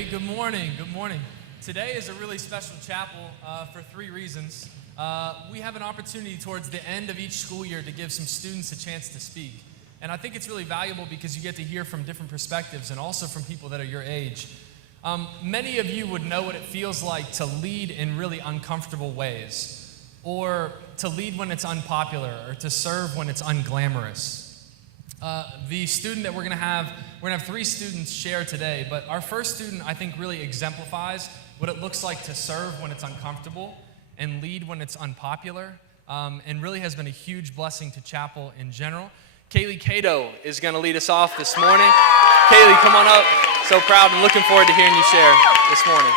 Hey, good morning. Good morning. Today is a really special chapel for three reasons. We have an opportunity towards the end of each school year to give some students a chance to speak. And I think it's really valuable because you get to hear from different perspectives and also from people that are your age. Many of you would know what it feels like to lead in really uncomfortable ways, or to lead when it's unpopular, or to serve when it's unglamorous. The student that we're going to have three students share today, but our first student, I think, really exemplifies what it looks like to serve when it's uncomfortable and lead when it's unpopular, and really has been a huge blessing to chapel in general. Caylie Catoe is going to lead us off this morning. Caylie, come on up. So proud and looking forward to hearing you share this morning.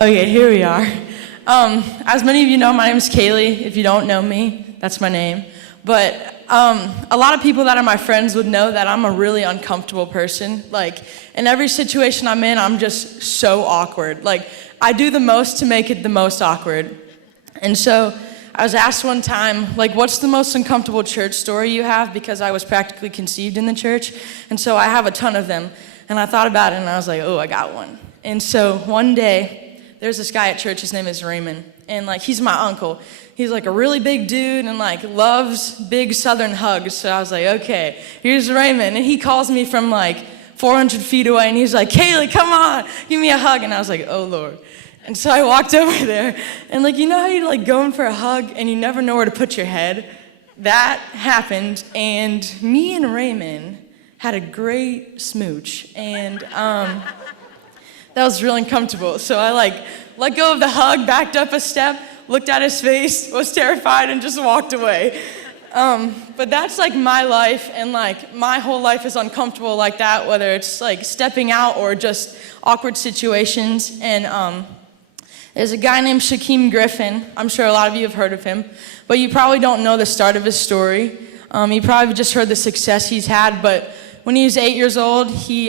Okay, here we are. As many of you know, my name is Caylie. If you don't know me, that's my name. But a lot of people that are my friends would know that I'm a really uncomfortable person. Like, in every situation I'm in, I'm just so awkward. Like, I do the most to make it the most awkward. And so I was asked one time, like, what's the most uncomfortable church story you have? Because I was practically conceived in the church. And so I have a ton of them. And I thought about it, and I was like, oh, I got one. And so one day, there's this guy at church, his name is Raymond, and like he's my uncle. He's like a really big dude and like loves big southern hugs. So I was like, okay, here's Raymond. And he calls me from like 400 feet away and he's like, Caylie, come on, give me a hug. And I was like, oh Lord. And so I walked over there and like, you know how you like go in for a hug and you never know where to put your head? That happened, and me and Raymond had a great smooch, and that was really uncomfortable. So I like let go of the hug, backed up a step, looked at his face, was terrified, and just walked away. But that's like my life, and like my whole life is uncomfortable like that, whether it's like stepping out or just awkward situations. And there's a guy named Shaquem Griffin. I'm sure a lot of you have heard of him, but you probably don't know the start of his story. You probably just heard the success he's had, but when he was 8 years old, he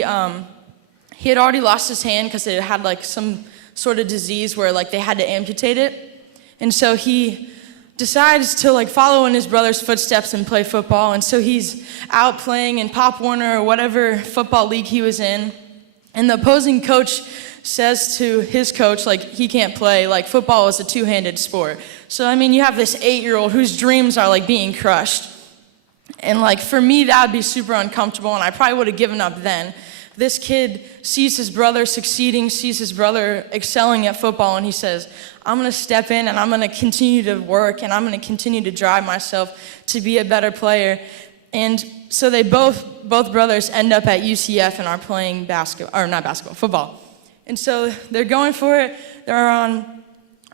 had already lost his hand because it had like some sort of disease where like they had to amputate it. And so he decides to like follow in his brother's footsteps and play football. And so he's out playing in Pop Warner or whatever football league he was in. And the opposing coach says to his coach, like, he can't play, like football is a two-handed sport. So I mean, you have this 8-year-old whose dreams are like being crushed. And like for me, that would be super uncomfortable, and I probably would have given up then. This kid sees his brother succeeding, sees his brother excelling at football, and he says, I'm going to step in and I'm going to continue to work and I'm going to continue to drive myself to be a better player. And so they both brothers end up at UCF and are playing football. And so they're going for it. They're on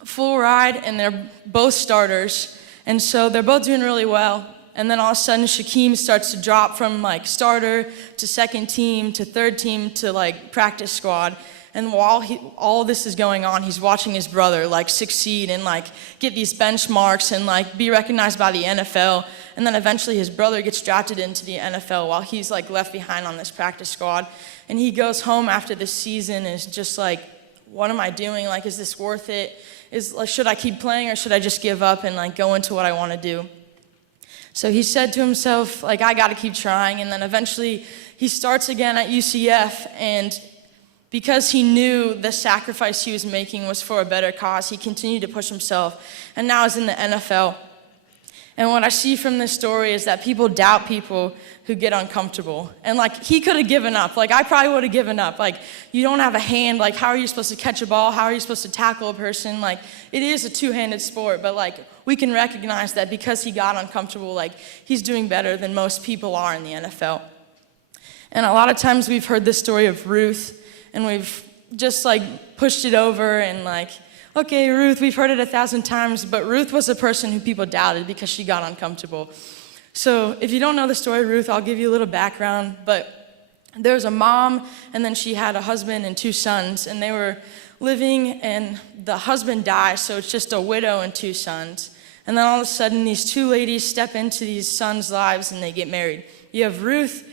full ride and they're both starters. And so they're both doing really well. And then all of a sudden, Shaquem starts to drop from like starter to second team to third team to like practice squad. And while all this is going on, he's watching his brother like succeed and like get these benchmarks and like be recognized by the NFL. And then eventually his brother gets drafted into the NFL while he's like left behind on this practice squad. And he goes home after this season and is just like, what am I doing? Like, is this worth it? Should I keep playing or should I just give up and like go into what I want to do? So he said to himself, like, I got to keep trying. And then eventually he starts again at UCF. And because he knew the sacrifice he was making was for a better cause, he continued to push himself. And now he's in the NFL. And what I see from this story is that people doubt people who get uncomfortable. And like, he could have given up. Like, I probably would have given up. Like, you don't have a hand. Like, how are you supposed to catch a ball? How are you supposed to tackle a person? Like, it is a two-handed sport, but like, we can recognize that because he got uncomfortable, like, he's doing better than most people are in the NFL. And a lot of times we've heard this story of Ruth, and we've just like pushed it over and like, okay, Ruth, we've heard it 1,000 times, but Ruth was a person who people doubted because she got uncomfortable. So if you don't know the story of Ruth, I'll give you a little background, but there was a mom, and then she had a husband and 2 sons, and they were living, and the husband dies, so it's just a widow and 2 sons. And then all of a sudden, these 2 ladies step into these sons' lives, and they get married. You have Ruth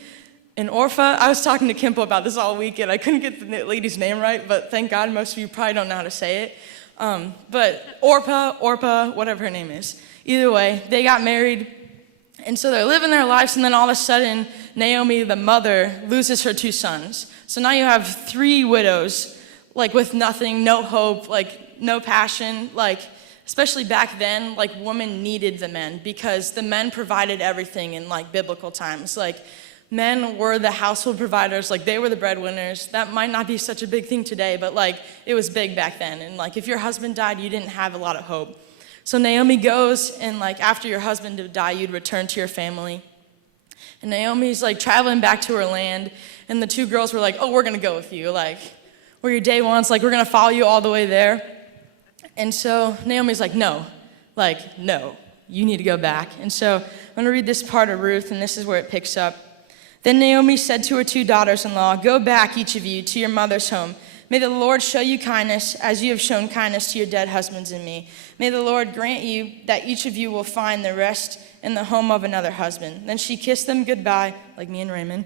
and Orpha. I was talking to Kimpo about this all week, and I couldn't get the lady's name right, but thank God most of you probably don't know how to say it. But Orpha, whatever her name is. Either way, they got married, And so they're living their lives, and then all of a sudden, Naomi, the mother, loses her 2 sons. So now you have 3 widows, like with nothing, no hope, like no passion, like especially back then, like women needed the men because the men provided everything in like biblical times. Like men were the household providers, like they were the breadwinners. That might not be such a big thing today, but like it was big back then. And like if your husband died, you didn't have a lot of hope. So Naomi goes, and like after your husband would die, you'd return to your family. And Naomi's like traveling back to her land, and the 2 girls were like, oh, we're gonna go with you. Like, we're your day ones, like we're gonna follow you all the way there. And so Naomi's like, no, you need to go back. And so I'm gonna read this part of Ruth, and this is where it picks up. Then Naomi said to her 2 daughters-in-law, go back, each of you, to your mother's home. May the Lord show you kindness as you have shown kindness to your dead husbands and me. May the Lord grant you that each of you will find the rest in the home of another husband. Then she kissed them goodbye, like me and Raymond.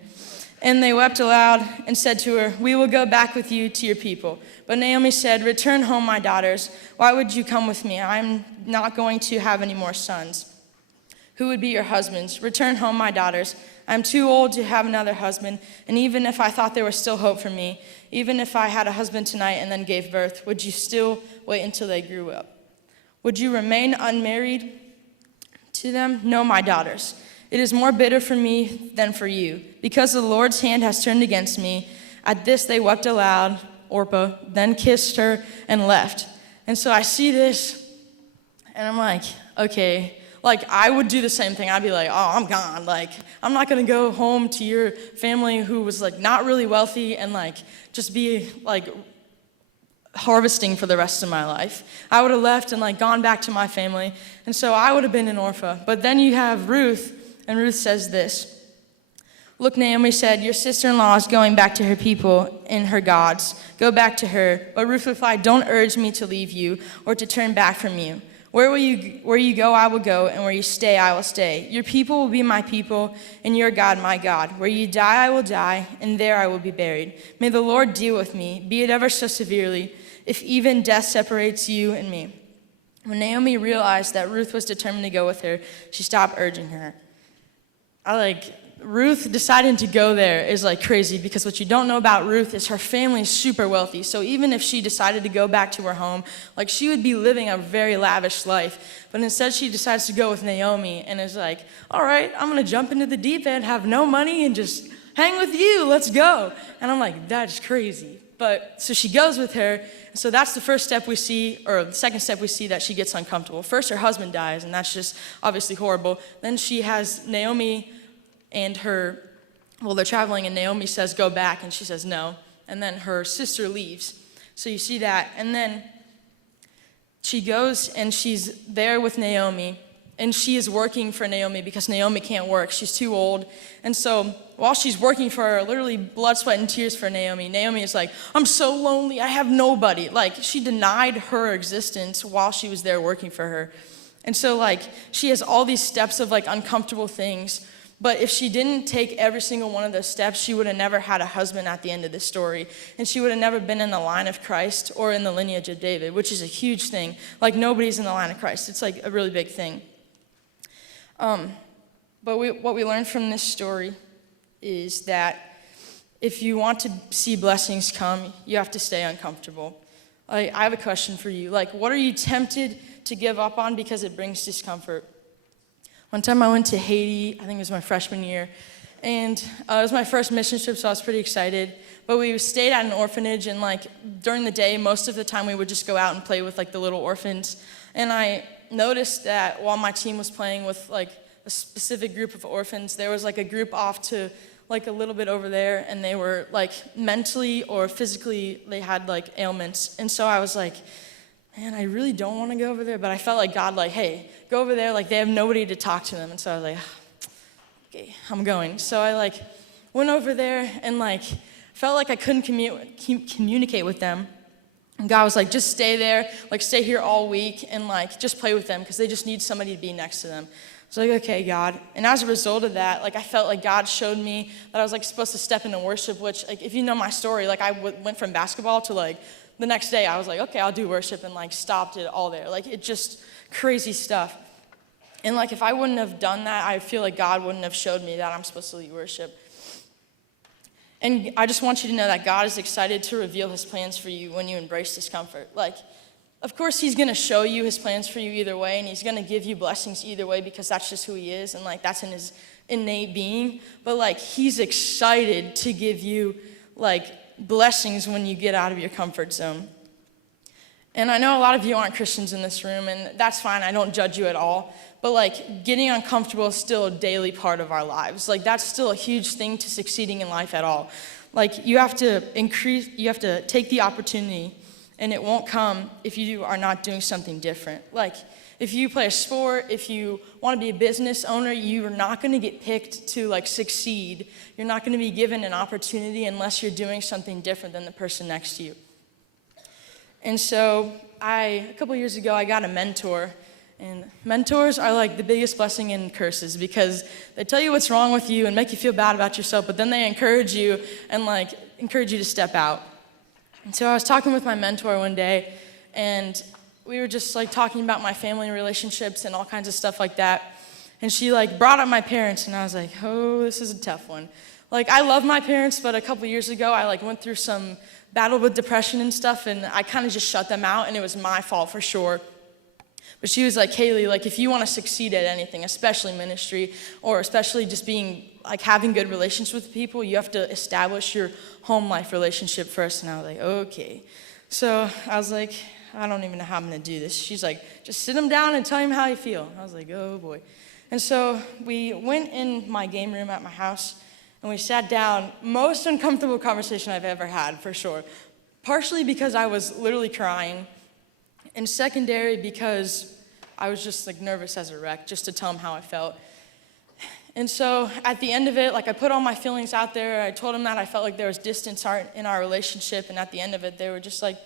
And they wept aloud and said to her, we will go back with you to your people. But Naomi said, return home, my daughters. Why would you come with me? I am not going to have any more sons. Who would be your husbands? Return home, my daughters. I am too old to have another husband, and even if I thought there was still hope for me, even if I had a husband tonight and then gave birth, would you still wait until they grew up? Would you remain unmarried to them? No, my daughters. It is more bitter for me than for you, because the Lord's hand has turned against me. At this they wept aloud, Orpah, then kissed her and left. And so I see this, and I'm like, okay. Like, I would do the same thing. I'd be like, oh, I'm gone. Like, I'm not going to go home to your family who was, like, not really wealthy and, like, just be, like, harvesting for the rest of my life. I would have left and, like, gone back to my family. And so I would have been an Orpah. But then you have Ruth, and Ruth says this. Look, Naomi said, your sister-in-law is going back to her people and her gods. Go back to her. But Ruth replied, don't urge me to leave you or to turn back from you. Where you go, I will go, and where you stay, I will stay. Your people will be my people, and your God, my God. Where you die, I will die, and there I will be buried. May the Lord deal with me, be it ever so severely, if even death separates you and me. When Naomi realized that Ruth was determined to go with her, she stopped urging her. Ruth deciding to go there is like crazy, because what you don't know about Ruth is her family is super wealthy. So even if she decided to go back to her home, like she would be living a very lavish life. But instead she decides to go with Naomi and is like, all right, I'm gonna jump into the deep end, have no money, and just hang with you, let's go. And I'm like, that's crazy. But so she goes with her. So that's the first step we see, or the second step we see, that she gets uncomfortable. First, her husband dies, and that's just obviously horrible. Then she has Naomi and they're traveling, and Naomi says, go back, and she says no. And then her sister leaves. So you see that. And then she goes, and she's there with Naomi, and she is working for Naomi because Naomi can't work. She's too old. And so while she's working for her, literally blood, sweat, and tears for Naomi is like, I'm so lonely, I have nobody. Like, she denied her existence while she was there working for her. And so, like, she has all these steps of, like, uncomfortable things. But if she didn't take every single one of those steps, she would have never had a husband at the end of this story. And she would have never been in the line of Christ or in the lineage of David, which is a huge thing. Like, nobody's in the line of Christ. It's like a really big thing. But what we learned from this story is that if you want to see blessings come, you have to stay uncomfortable. I have a question for you. Like, what are you tempted to give up on because it brings discomfort? One time I went to Haiti, I think it was my freshman year, and it was my first mission trip, so I was pretty excited. But we stayed at an orphanage, and like during the day, most of the time we would just go out and play with like the little orphans. And I noticed that while my team was playing with like a specific group of orphans, there was like a group off to like a little bit over there, and they were like mentally or physically, they had like ailments. And so I was like, man, I really don't want to go over there, but I felt like God, like, hey, go over there, like, they have nobody to talk to them. And so I was like, okay, I'm going. So I, like, went over there and, like, felt like I couldn't communicate with them. And God was like, just stay there, like, stay here all week and, like, just play with them because they just need somebody to be next to them. I was like, okay, God. And as a result of that, like, I felt like God showed me that I was, like, supposed to step into worship, which, like, if you know my story, like, I went from basketball to, like, the next day I was like, okay, I'll do worship, and like stopped it all there. Like, it just crazy stuff. And like, if I wouldn't have done that, I feel like God wouldn't have showed me that I'm supposed to lead worship. And I just want you to know that God is excited to reveal his plans for you when you embrace discomfort. Like, of course, he's going to show you his plans for you either way, and he's going to give you blessings either way because that's just who he is, and like, that's in his innate being. But like, he's excited to give you like blessings when you get out of your comfort zone. And I know a lot of you aren't Christians in this room, and that's fine. I don't judge you at all. But like, getting uncomfortable is still a daily part of our lives. Like, that's still a huge thing to succeeding in life at all. Like, you have to take the opportunity, and it won't come if you are not doing something different. Like, if you play a sport, if you want to be a business owner, you are not going to get picked to like succeed. You're not going to be given an opportunity unless you're doing something different than the person next to you. And so a couple years ago, I got a mentor. And mentors are like the biggest blessing and curses because they tell you what's wrong with you and make you feel bad about yourself, but then they encourage you and like encourage you to step out. And so I was talking with my mentor one day, and we were just like talking about my family relationships and all kinds of stuff like that. And she like brought up my parents, and I was like, oh, this is a tough one. Like, I love my parents, but a couple years ago, I like went through some battle with depression and stuff, and I kind of just shut them out, and it was my fault for sure. But she was like, Caylie, like, if you want to succeed at anything, especially ministry, or especially just being, like, having good relations with people, you have to establish your home life relationship first. And I was like, okay. So I was like, I don't even know how I'm going to do this. She's like, just sit him down and tell him how you feel. I was like, oh, boy. And so we went in my game room at my house, and we sat down. Most uncomfortable conversation I've ever had, for sure. Partially because I was literally crying, and secondary because I was just like nervous as a wreck, just to tell him how I felt. And so at the end of it, like, I put all my feelings out there. I told him that I felt like there was distance in our relationship, and at the end of it, they were just like,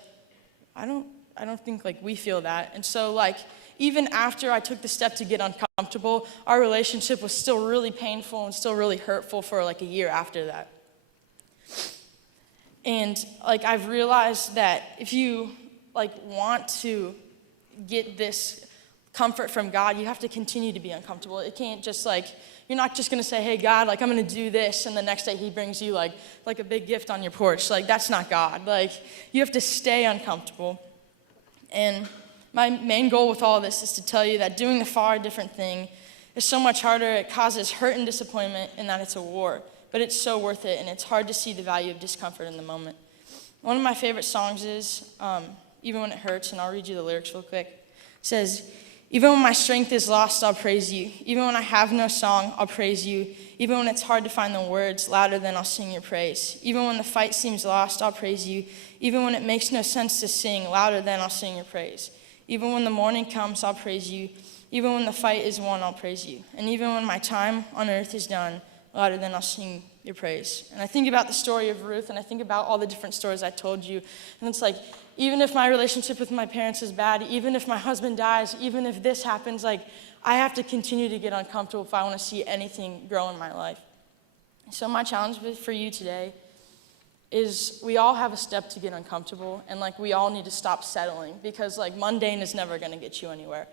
I don't think like we feel that. And so like, even after I took the step to get uncomfortable, our relationship was still really painful and still really hurtful for like a year after that. And like, I've realized that if you like want to get this comfort from God, you have to continue to be uncomfortable. It can't just like, you're not just gonna say, hey God, like, I'm gonna do this, and the next day he brings you like a big gift on your porch. Like, that's not God. Like, you have to stay uncomfortable. And my main goal with all of this is to tell you that doing the far different thing is so much harder. It causes hurt and disappointment, and that it's a war. But it's so worth it, and it's hard to see the value of discomfort in the moment. One of my favorite songs is Even When It Hurts, and I'll read you the lyrics real quick. It says, even when my strength is lost, I'll praise you. Even when I have no song, I'll praise you. Even when it's hard to find the words, louder than I'll sing your praise. Even when the fight seems lost, I'll praise you. Even when it makes no sense to sing, louder than I'll sing your praise. Even when the morning comes, I'll praise you. Even when the fight is won, I'll praise you. And even when my time on earth is done, louder than I'll sing your praise. And I think about the story of Ruth, and I think about all the different stories I told you. And it's like, even if my relationship with my parents is bad, even if my husband dies, even if this happens, like, I have to continue to get uncomfortable if I want to see anything grow in my life. So my challenge for you today is we all have a step to get uncomfortable, and like, we all need to stop settling, because like, mundane is never going to get you anywhere.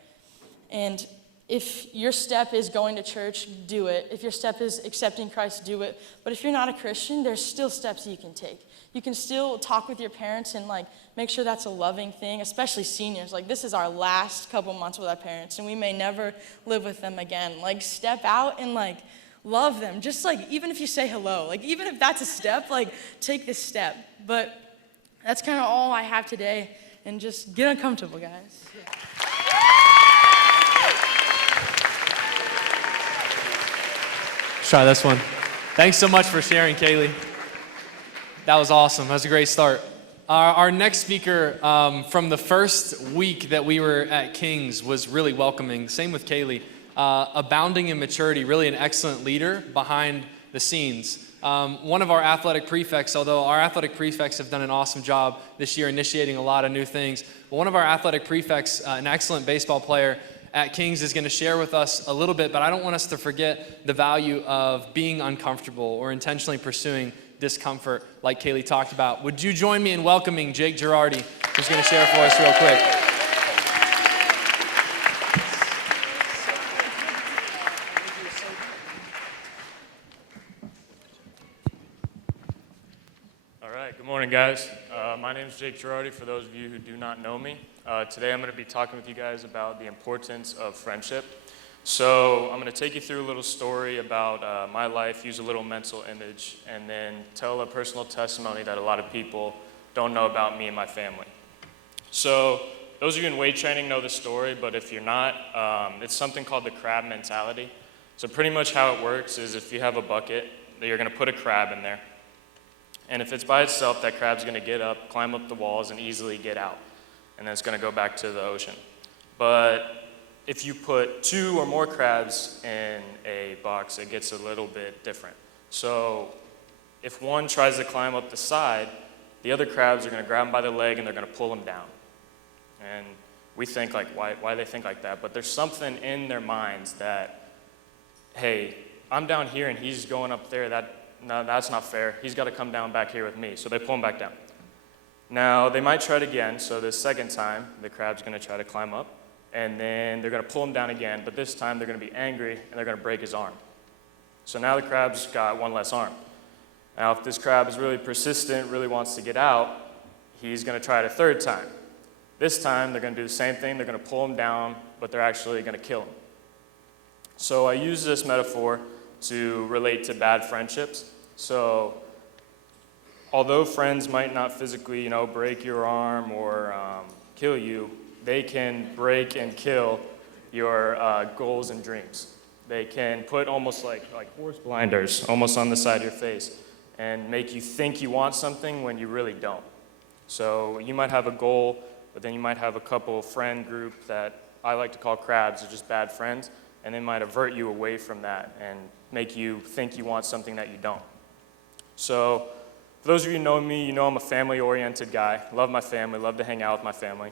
And if your step is going to church, do it. If your step is accepting Christ, do it. But if you're not a Christian, there's still steps you can take. You can still talk with your parents and like make sure that's a loving thing, especially seniors. Like, this is our last couple months with our parents, and we may never live with them again. Like, step out and like love them. Just like, even if you say hello, like, even if that's a step, like, take this step. But that's kind of all I have today, and just get uncomfortable, guys. Let's try this one. Thanks so much for sharing, Caylie. That was awesome. That was a great start. Our next speaker from the first week that we were at King's was really welcoming. Same with Caylie. Abounding in maturity, really an excellent leader behind the scenes. One of our athletic prefects, although our athletic prefects have done an awesome job this year initiating a lot of new things, but one of our athletic prefects, an excellent baseball player at King's, is going to share with us a little bit, but I don't want us to forget the value of being uncomfortable or intentionally pursuing discomfort like Caylie talked about. Would you join me in welcoming Jake Gerardi, who's going to share for us real quick. Good morning, guys. My name is Jake Gerardi, for those of you who do not know me. Today I'm going to be talking with you guys about the importance of friendship. So I'm going to take you through a little story about my life, use a little mental image, and then tell a personal testimony that a lot of people don't know about me and my family. So those of you in weight training know the story, but if you're not, it's something called the crab mentality. So pretty much how it works is if you have a bucket, you're going to put a crab in there. And if it's by itself, that crab's going to get up, climb up the walls, and easily get out. And then it's going to go back to the ocean. But if you put 2 or more crabs in a box, it gets a little bit different. So if one tries to climb up the side, the other crabs are going to grab him by the leg and they're going to pull him down. And we think, like, why they think like that? But there's something in their minds that, hey, I'm down here and he's going up there. No, that's not fair. He's got to come down back here with me. So they pull him back down. Now, they might try it again. So the second time, the crab's going to try to climb up. And then they're going to pull him down again. But this time, they're going to be angry, and they're going to break his arm. So now the crab's got one less arm. Now, if this crab is really persistent, really wants to get out, he's going to try it a third time. This time, they're going to do the same thing. They're going to pull him down, but they're actually going to kill him. So I use this metaphor to relate to bad friendships. So although friends might not physically, break your arm or kill you, they can break and kill your goals and dreams. They can put almost like horse blinders almost on the side of your face and make you think you want something when you really don't. So you might have a goal, but then you might have a couple friend group that I like to call crabs, or just bad friends, and they might avert you away from that and make you think you want something that you don't. So for those of you who know me, you know I'm a family-oriented guy. Love my family, love to hang out with my family.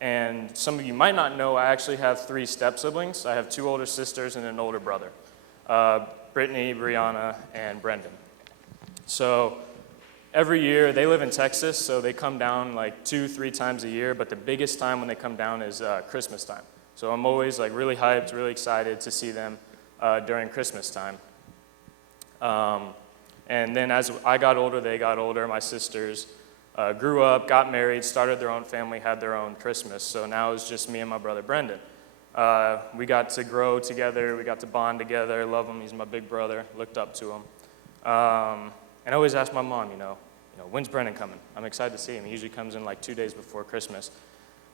And some of you might not know, I actually have 3 step-siblings. I have 2 older sisters and an older brother, Brittany, Brianna, and Brendan. So every year, they live in Texas, so they come down like 2-3 times a year, but the biggest time when they come down is Christmas time. So I'm always like really hyped, really excited to see them during Christmas time. And then as I got older, they got older. My sisters grew up, got married, started their own family, had their own Christmas. So now it's just me and my brother Brendan. We got to grow together. We got to bond together. Love him. He's my big brother. Looked up to him. And I always ask my mom, when's Brendan coming? I'm excited to see him. He usually comes in like 2 days before Christmas.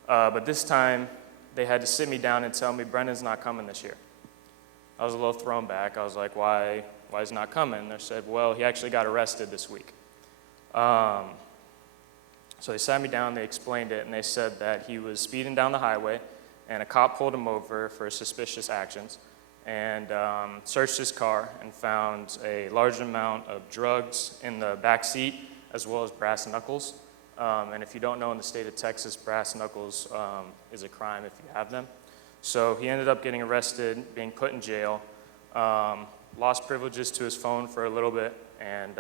But this time, they had to sit me down and tell me Brendan's not coming this year. I was a little thrown back. I was like, why is he not coming? They said, well, he actually got arrested this week. So they sat me down, they explained it, and they said that he was speeding down the highway, and a cop pulled him over for suspicious actions, and searched his car and found a large amount of drugs in the back seat, as well as brass knuckles. And if you don't know, in the state of Texas, brass knuckles is a crime if you have them. So he ended up getting arrested, being put in jail, lost privileges to his phone for a little bit, and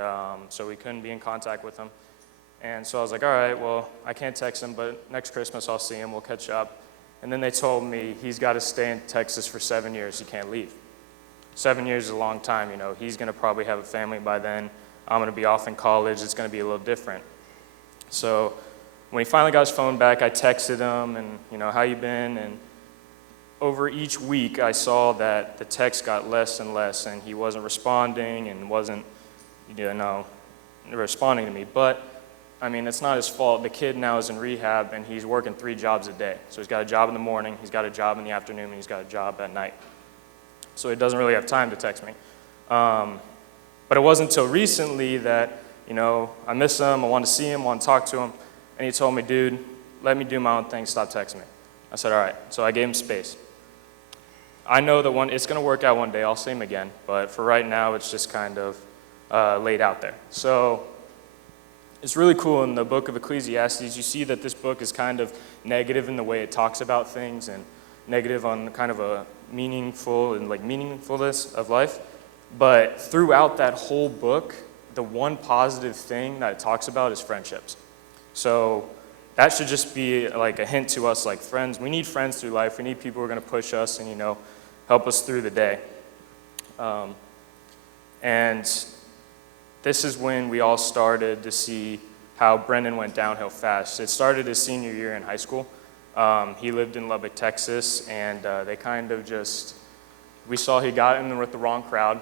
so we couldn't be in contact with him. And so I was like, all right, well, I can't text him, but next Christmas I'll see him, we'll catch up. And then they told me he's got to stay in Texas for 7 years, he can't leave. 7 years is a long time, he's going to probably have a family by then. I'm going to be off in college, it's going to be a little different. So when he finally got his phone back, I texted him and, how you been? And over each week, I saw that the text got less and less, and he wasn't responding and wasn't, responding to me. But, it's not his fault. The kid now is in rehab, and he's working 3 jobs a day. So he's got a job in the morning, he's got a job in the afternoon, and he's got a job at night. So he doesn't really have time to text me. But it wasn't until recently that, I miss him, I want to see him, want to talk to him. And he told me, dude, let me do my own thing, stop texting me. I said, all right. So I gave him space. I know that it's going to work out one day, I'll see him again. But for right now, it's just kind of laid out there. So it's really cool in the book of Ecclesiastes. You see that this book is kind of negative in the way it talks about things and negative on kind of a meaningfulness of life. But throughout that whole book, the one positive thing that it talks about is friendships. So that should just be like a hint to us, like friends. We need friends through life. We need people who are going to push us and, help us through the day. And this is when we all started to see how Brendan went downhill fast. It started his senior year in high school. He lived in Lubbock, Texas, and they kind of just, we saw he got in with the wrong crowd,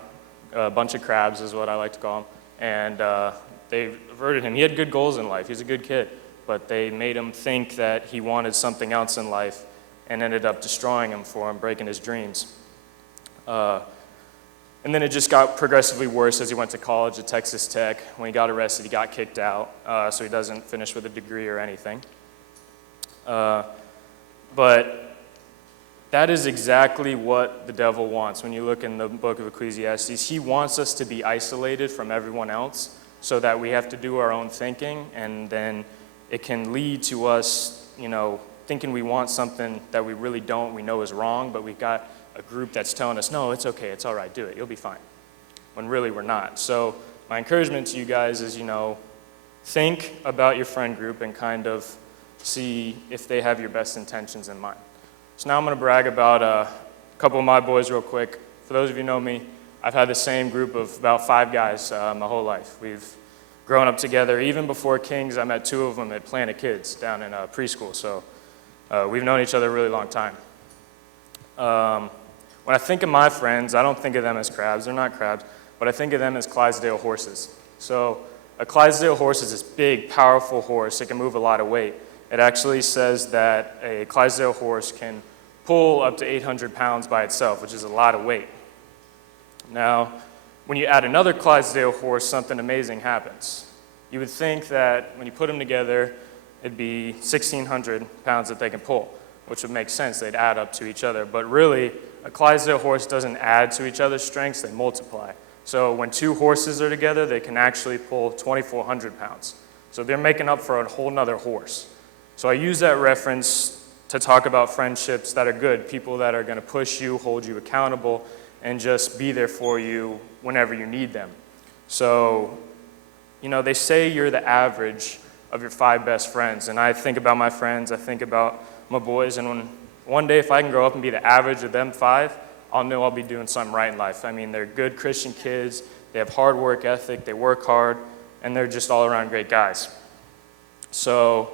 a bunch of crabs is what I like to call them, and they averted him. He had good goals in life, he's a good kid, but they made him think that he wanted something else in life and ended up destroying him for him, breaking his dreams. And then it just got progressively worse as he went to college at Texas Tech. When he got arrested, he got kicked out, so he doesn't finish with a degree or anything. But that is exactly what the devil wants. When you look in the book of Ecclesiastes, he wants us to be isolated from everyone else so that we have to do our own thinking, and then it can lead to us, thinking we want something that we really don't, we know is wrong, but we've got a group that's telling us, no, it's okay, it's all right, do it, you'll be fine, when really we're not. So my encouragement to you guys is, think about your friend group and kind of see if they have your best intentions in mind. So now I'm going to brag about a couple of my boys real quick. For those of you who know me, I've had the same group of about 5 guys my whole life. We've grown up together. Even before Kings, I met 2 of them at Planet Kids down in preschool, so we've known each other a really long time. When I think of my friends, I don't think of them as crabs. They're not crabs, but I think of them as Clydesdale horses. So a Clydesdale horse is this big, powerful horse. It can move a lot of weight. It actually says that a Clydesdale horse can pull up to 800 pounds by itself, which is a lot of weight. Now, when you add another Clydesdale horse, something amazing happens. You would think that when you put them together, it'd be 1,600 pounds that they can pull, which would make sense. They'd add up to each other. But really, a Clydesdale horse doesn't add to each other's strengths, they multiply. So when 2 horses are together, they can actually pull 2,400 pounds. So they're making up for a whole nother horse. So I use that reference to talk about friendships that are good, people that are going to push you, hold you accountable, and just be there for you whenever you need them. So, they say you're the average of your 5 best friends, and I think about my friends, I think about my boys, and one day if I can grow up and be the average of them 5, I'll know I'll be doing something right in life. I mean, they're good Christian kids, they have hard work ethic, they work hard, and they're just all around great guys. So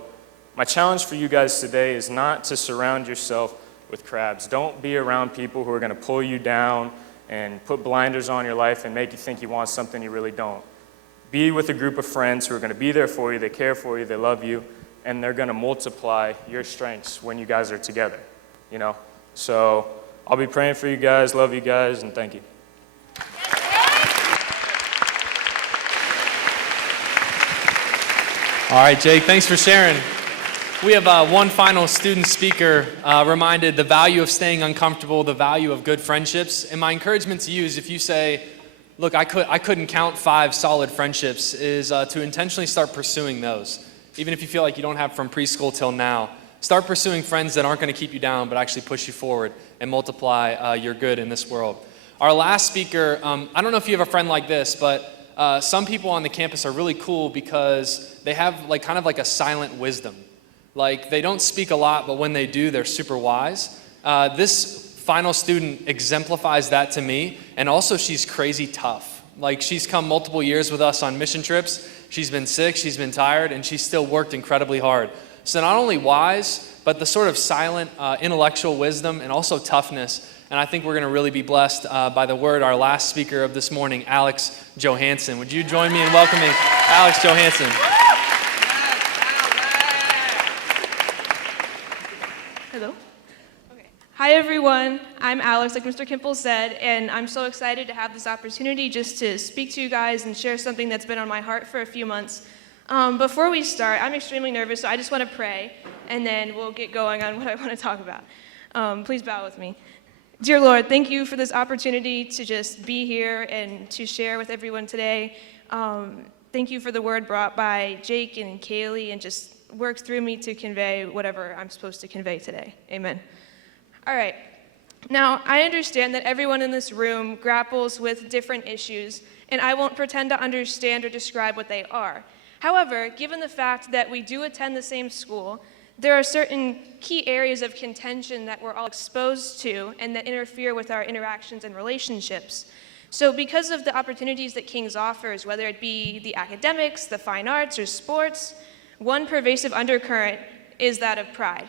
my challenge for you guys today is not to surround yourself with crabs. Don't be around people who are going to pull you down and put blinders on your life and make you think you want something you really don't. Be with a group of friends who are going to be there for you, they care for you, they love you, and they're going to multiply your strengths when you guys are together, So I'll be praying for you guys, love you guys, and thank you. All right, Jake, thanks for sharing. We have one final student speaker reminded the value of staying uncomfortable, the value of good friendships. And my encouragement to you is if you say, look, I couldn't count 5 solid friendships, is to intentionally start pursuing those. Even if you feel like you don't have from preschool till now, start pursuing friends that aren't going to keep you down, but actually push you forward and multiply your good in this world. Our last speaker, I don't know if you have a friend like this, but some people on the campus are really cool because they have kind of like a silent wisdom. Like they don't speak a lot, but when they do, they're super wise. This final student exemplifies that to me, and also she's crazy tough. Like she's come multiple years with us on mission trips. She's been sick, she's been tired, and she's still worked incredibly hard. So not only wise, but the sort of silent intellectual wisdom and also toughness. And I think we're going to really be blessed by the word, our last speaker of this morning, Alex Johansen. Would you join me in welcoming Alex Johansen? Hello. Okay. Hi, everyone. I'm Alex, like Mr. Kimple said, and I'm so excited to have this opportunity just to speak to you guys and share something that's been on my heart for a few months. Before we start, I'm extremely nervous, so I just want to pray, and then we'll get going on what I want to talk about. Please bow with me. Dear Lord, thank you for this opportunity to just be here and to share with everyone today. Thank you for the word brought by Jake and Caylie and just work through me to convey whatever I'm supposed to convey today. Amen. All right. Now, I understand that everyone in this room grapples with different issues, and I won't pretend to understand or describe what they are. However, given the fact that we do attend the same school, there are certain key areas of contention that we're all exposed to and that interfere with our interactions and relationships. So because of the opportunities that King's offers, whether it be the academics, the fine arts, or sports, one pervasive undercurrent is that of pride.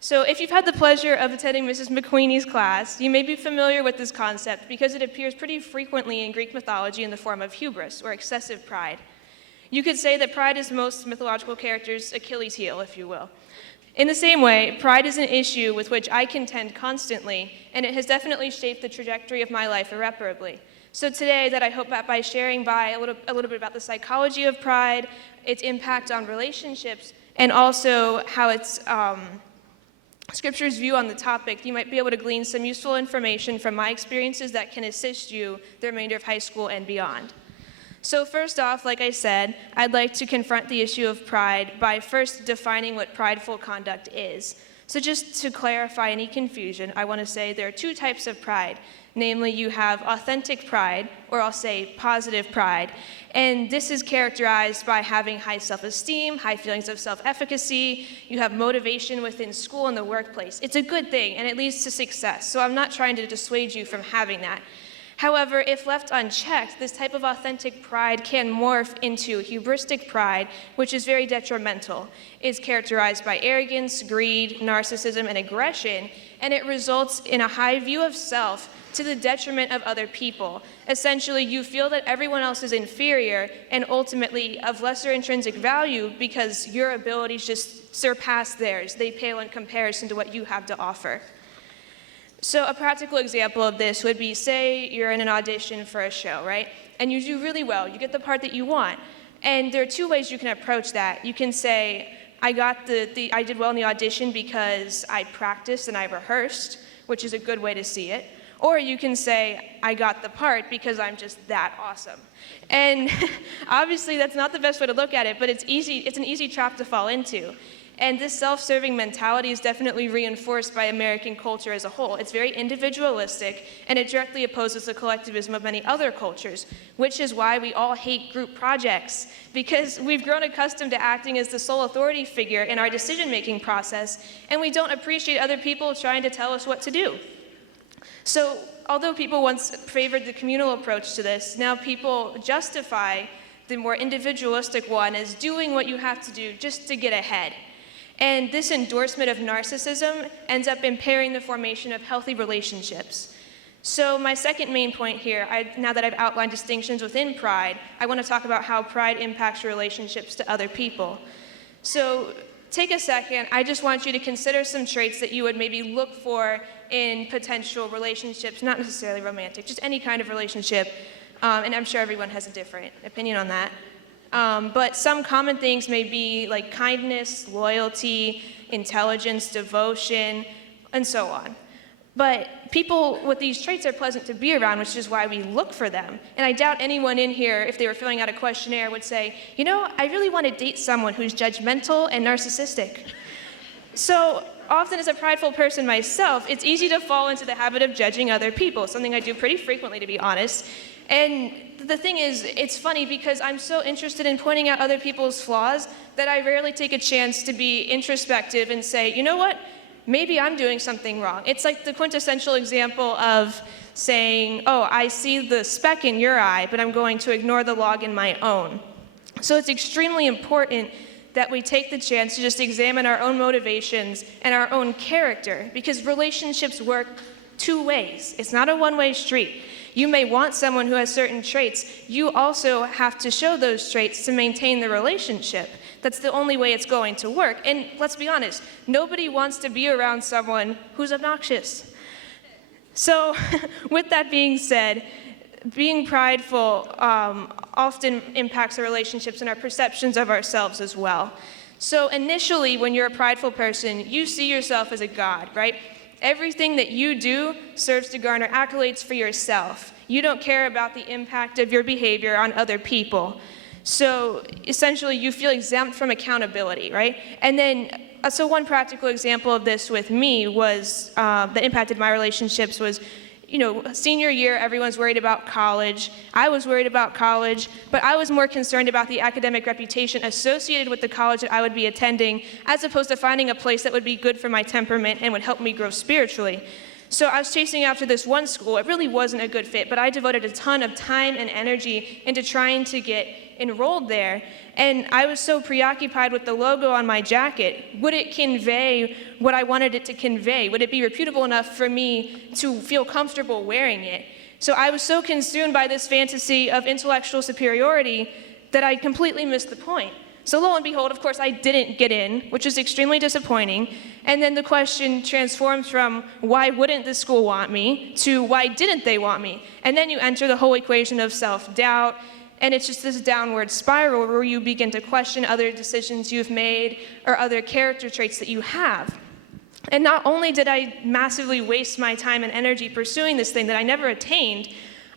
So if you've had the pleasure of attending Mrs. McQueenie's class, you may be familiar with this concept because it appears pretty frequently in Greek mythology in the form of hubris, or excessive pride. You could say that pride is most mythological characters' Achilles' heel, if you will. In the same way, pride is an issue with which I contend constantly, and it has definitely shaped the trajectory of my life irreparably. So today, that I hope that by sharing a little bit about the psychology of pride, its impact on relationships, and also how it's Scripture's view on the topic, you might be able to glean some useful information from my experiences that can assist you the remainder of high school and beyond. So first off, like I said, I'd like to confront the issue of pride by first defining what prideful conduct is. So just to clarify any confusion, I want to say there are two types of pride. Namely, you have authentic pride, or I'll say positive pride, and this is characterized by having high self-esteem, high feelings of self-efficacy. You have motivation within school and the workplace. It's a good thing, and it leads to success, so I'm not trying to dissuade you from having that. However, if left unchecked, this type of authentic pride can morph into hubristic pride, which is very detrimental. It's characterized by arrogance, greed, narcissism, and aggression, and it results in a high view of self to the detriment of other people. Essentially, you feel that everyone else is inferior and ultimately of lesser intrinsic value because your abilities just surpass theirs. They pale in comparison to what you have to offer. So a practical example of this would be, say you're in an audition for a show, right? And you do really well. You get the part that you want. And there are two ways you can approach that. You can say, I did well in the audition because I practiced and I rehearsed, which is a good way to see it. Or you can say, I got the part because I'm just that awesome. And obviously that's not the best way to look at it, but it's an easy trap to fall into. And this self-serving mentality is definitely reinforced by American culture as a whole. It's very individualistic, and it directly opposes the collectivism of many other cultures, which is why we all hate group projects, because we've grown accustomed to acting as the sole authority figure in our decision-making process, and we don't appreciate other people trying to tell us what to do. So, although people once favored the communal approach to this, now people justify the more individualistic one as doing what you have to do just to get ahead. And this endorsement of narcissism ends up impairing the formation of healthy relationships. So my second main point here, now that I've outlined distinctions within pride, I want to talk about how pride impacts your relationships to other people. So take a second. I just want you to consider some traits that you would maybe look for in potential relationships, not necessarily romantic, just any kind of relationship. And I'm sure everyone has a different opinion on that. But some common things may be like kindness, loyalty, intelligence, devotion, and so on. But people with these traits are pleasant to be around, which is why we look for them. And I doubt anyone in here, if they were filling out a questionnaire, would say, you know, I really want to date someone who's judgmental and narcissistic. So often as a prideful person myself, it's easy to fall into the habit of judging other people, something I do pretty frequently, to be honest. And the thing is, it's funny because I'm so interested in pointing out other people's flaws that I rarely take a chance to be introspective and say, you know what? Maybe I'm doing something wrong. It's like the quintessential example of saying, oh, I see the speck in your eye, but I'm going to ignore the log in my own. So it's extremely important that we take the chance to just examine our own motivations and our own character, because relationships work two ways. It's not a one-way street. You may want someone who has certain traits. You also have to show those traits to maintain the relationship. That's the only way it's going to work. And let's be honest, nobody wants to be around someone who's obnoxious. So with that being said, being prideful often impacts our relationships and our perceptions of ourselves as well. So initially, when you're a prideful person, you see yourself as a god, right? Everything that you do serves to garner accolades for yourself. You don't care about the impact of your behavior on other people. So essentially, you feel exempt from accountability, right? And then, so one practical example of this with me was, that impacted my relationships was, you know, senior year, everyone's worried about college. I was worried about college, but I was more concerned about the academic reputation associated with the college that I would be attending, as opposed to finding a place that would be good for my temperament and would help me grow spiritually. So I was chasing after this one school. It really wasn't a good fit, but I devoted a ton of time and energy into trying to get enrolled there. And I was so preoccupied with the logo on my jacket. Would it convey what I wanted it to convey? Would it be reputable enough for me to feel comfortable wearing it? So I was so consumed by this fantasy of intellectual superiority that I completely missed the point. So lo and behold, of course, I didn't get in, which is extremely disappointing. And then the question transforms from why wouldn't the school want me to why didn't they want me? And then you enter the whole equation of self-doubt, and it's just this downward spiral where you begin to question other decisions you've made or other character traits that you have. And not only did I massively waste my time and energy pursuing this thing that I never attained,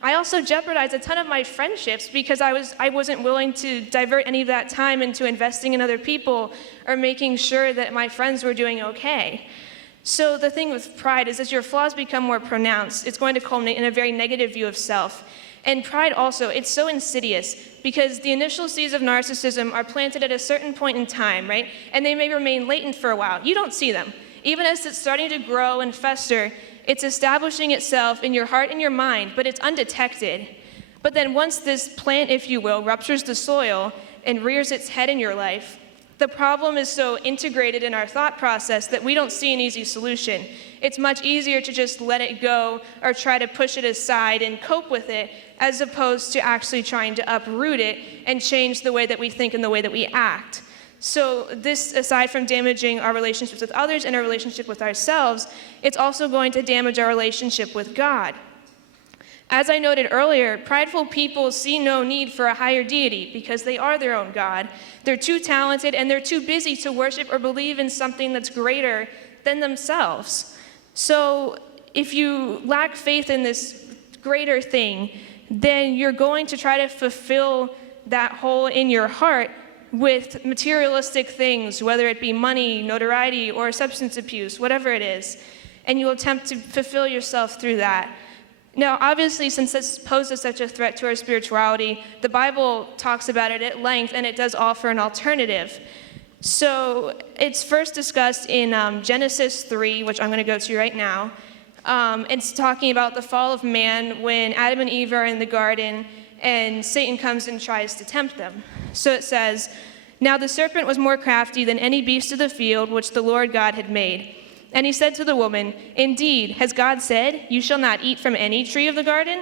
I also jeopardized a ton of my friendships because I wasn't willing to divert any of that time into investing in other people or making sure that my friends were doing okay. So the thing with pride is as your flaws become more pronounced, it's going to culminate in a very negative view of self. And pride also, it's so insidious because the initial seeds of narcissism are planted at a certain point in time, right? And they may remain latent for a while. You don't see them. Even as it's starting to grow and fester, it's establishing itself in your heart and your mind, but it's undetected. But then once this plant, if you will, ruptures the soil and rears its head in your life, the problem is so integrated in our thought process that we don't see an easy solution. It's much easier to just let it go or try to push it aside and cope with it, as opposed to actually trying to uproot it and change the way that we think and the way that we act. So this, aside from damaging our relationships with others and our relationship with ourselves, it's also going to damage our relationship with God. As I noted earlier, prideful people see no need for a higher deity because they are their own God. They're too talented and they're too busy to worship or believe in something that's greater than themselves. So if you lack faith in this greater thing, then you're going to try to fulfill that hole in your heart with materialistic things, whether it be money, notoriety, or substance abuse, whatever it is, and you'll attempt to fulfill yourself through that. Now, obviously, since this poses such a threat to our spirituality, the Bible talks about it at length, and it does offer an alternative. So it's first discussed in Genesis 3, which I'm going to go to right now. It's talking about the fall of man when Adam and Eve are in the garden, and Satan comes and tries to tempt them. So it says, "Now the serpent was more crafty than any beast of the field which the Lord God had made. And he said to the woman, 'Indeed, has God said, you shall not eat from any tree of the garden?'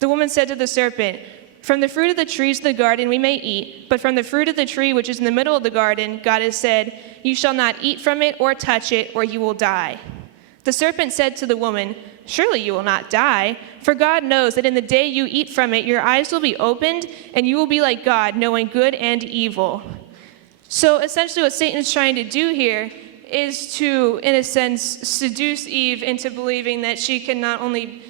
The woman said to the serpent, 'From the fruit of the trees of the garden we may eat, but from the fruit of the tree which is in the middle of the garden, God has said, you shall not eat from it or touch it, or you will die.' The serpent said to the woman, 'Surely you will not die, for God knows that in the day you eat from it, your eyes will be opened, and you will be like God, knowing good and evil.'" So essentially what Satan's trying to do here is to, in a sense, seduce Eve into believing that she can not only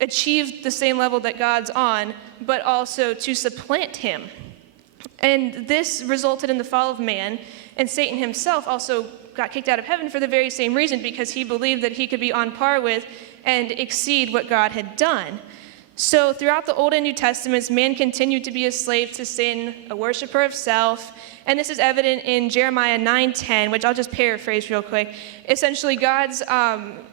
achieve the same level that God's on, but also to supplant him. And this resulted in the fall of man, and Satan himself also got kicked out of heaven for the very same reason, because he believed that he could be on par with and exceed what God had done. So throughout the Old and New Testaments, man continued to be a slave to sin, a worshiper of self, and this is evident in Jeremiah 9:10, which I'll just paraphrase real quick. Essentially, God's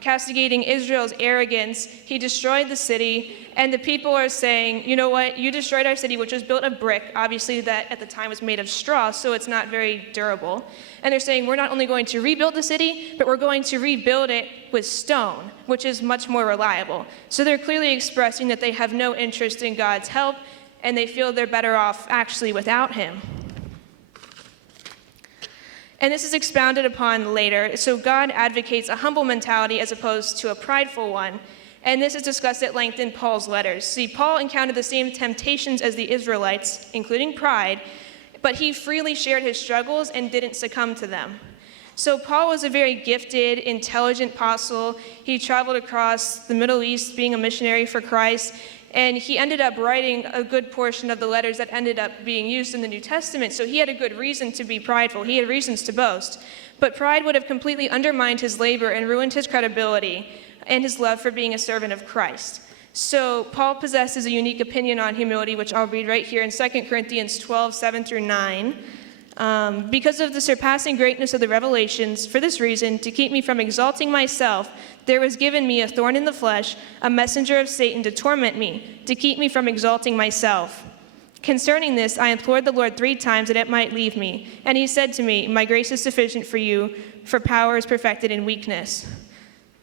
castigating Israel's arrogance. He destroyed the city, and the people are saying, you know what, you destroyed our city, which was built of brick. Obviously, that at the time was made of straw, so it's not very durable. And they're saying, we're not only going to rebuild the city, but we're going to rebuild it with stone, which is much more reliable. So they're clearly expressing that they have no interest in God's help, and they feel they're better off actually without him. And this is expounded upon later. So God advocates a humble mentality as opposed to a prideful one. And this is discussed at length in Paul's letters. See, Paul encountered the same temptations as the Israelites, including pride, but he freely shared his struggles and didn't succumb to them. So Paul was a very gifted, intelligent apostle. He traveled across the Middle East being a missionary for Christ, and he ended up writing a good portion of the letters that ended up being used in the New Testament. So he had a good reason to be prideful. He had reasons to boast. But pride would have completely undermined his labor and ruined his credibility and his love for being a servant of Christ. So Paul possesses a unique opinion on humility, which I'll read right here in 2 Corinthians 12:7-9. Because of the surpassing greatness of the revelations, for this reason, to keep me from exalting myself, there was given me a thorn in the flesh, a messenger of Satan to torment me, to keep me from exalting myself. Concerning this, I implored the Lord 3 times that it might leave me. And he said to me, my grace is sufficient for you, for power is perfected in weakness.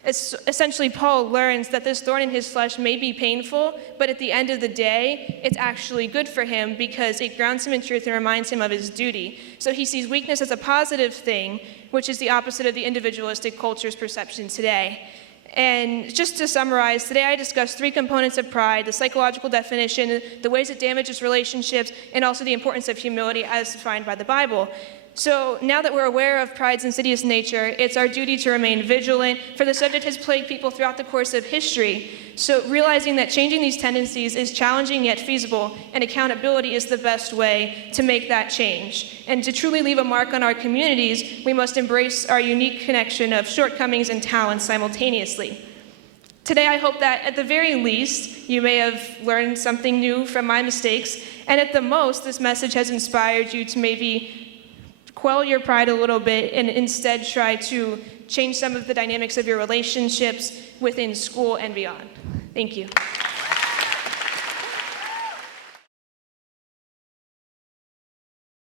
Essentially, Paul learns that this thorn in his flesh may be painful, but at the end of the day, it's actually good for him because it grounds him in truth and reminds him of his duty. So he sees weakness as a positive thing, which is the opposite of the individualistic culture's perception today. And just to summarize, today I discussed 3 components of pride: the psychological definition, the ways it damages relationships, and also the importance of humility as defined by the Bible. So now that we're aware of pride's insidious nature, it's our duty to remain vigilant, for the subject has plagued people throughout the course of history. So realizing that changing these tendencies is challenging yet feasible, and accountability is the best way to make that change. And to truly leave a mark on our communities, we must embrace our unique connection of shortcomings and talents simultaneously. Today, I hope that at the very least, you may have learned something new from my mistakes, and at the most, this message has inspired you to maybe quell your pride a little bit and instead try to change some of the dynamics of your relationships within school and beyond. Thank you.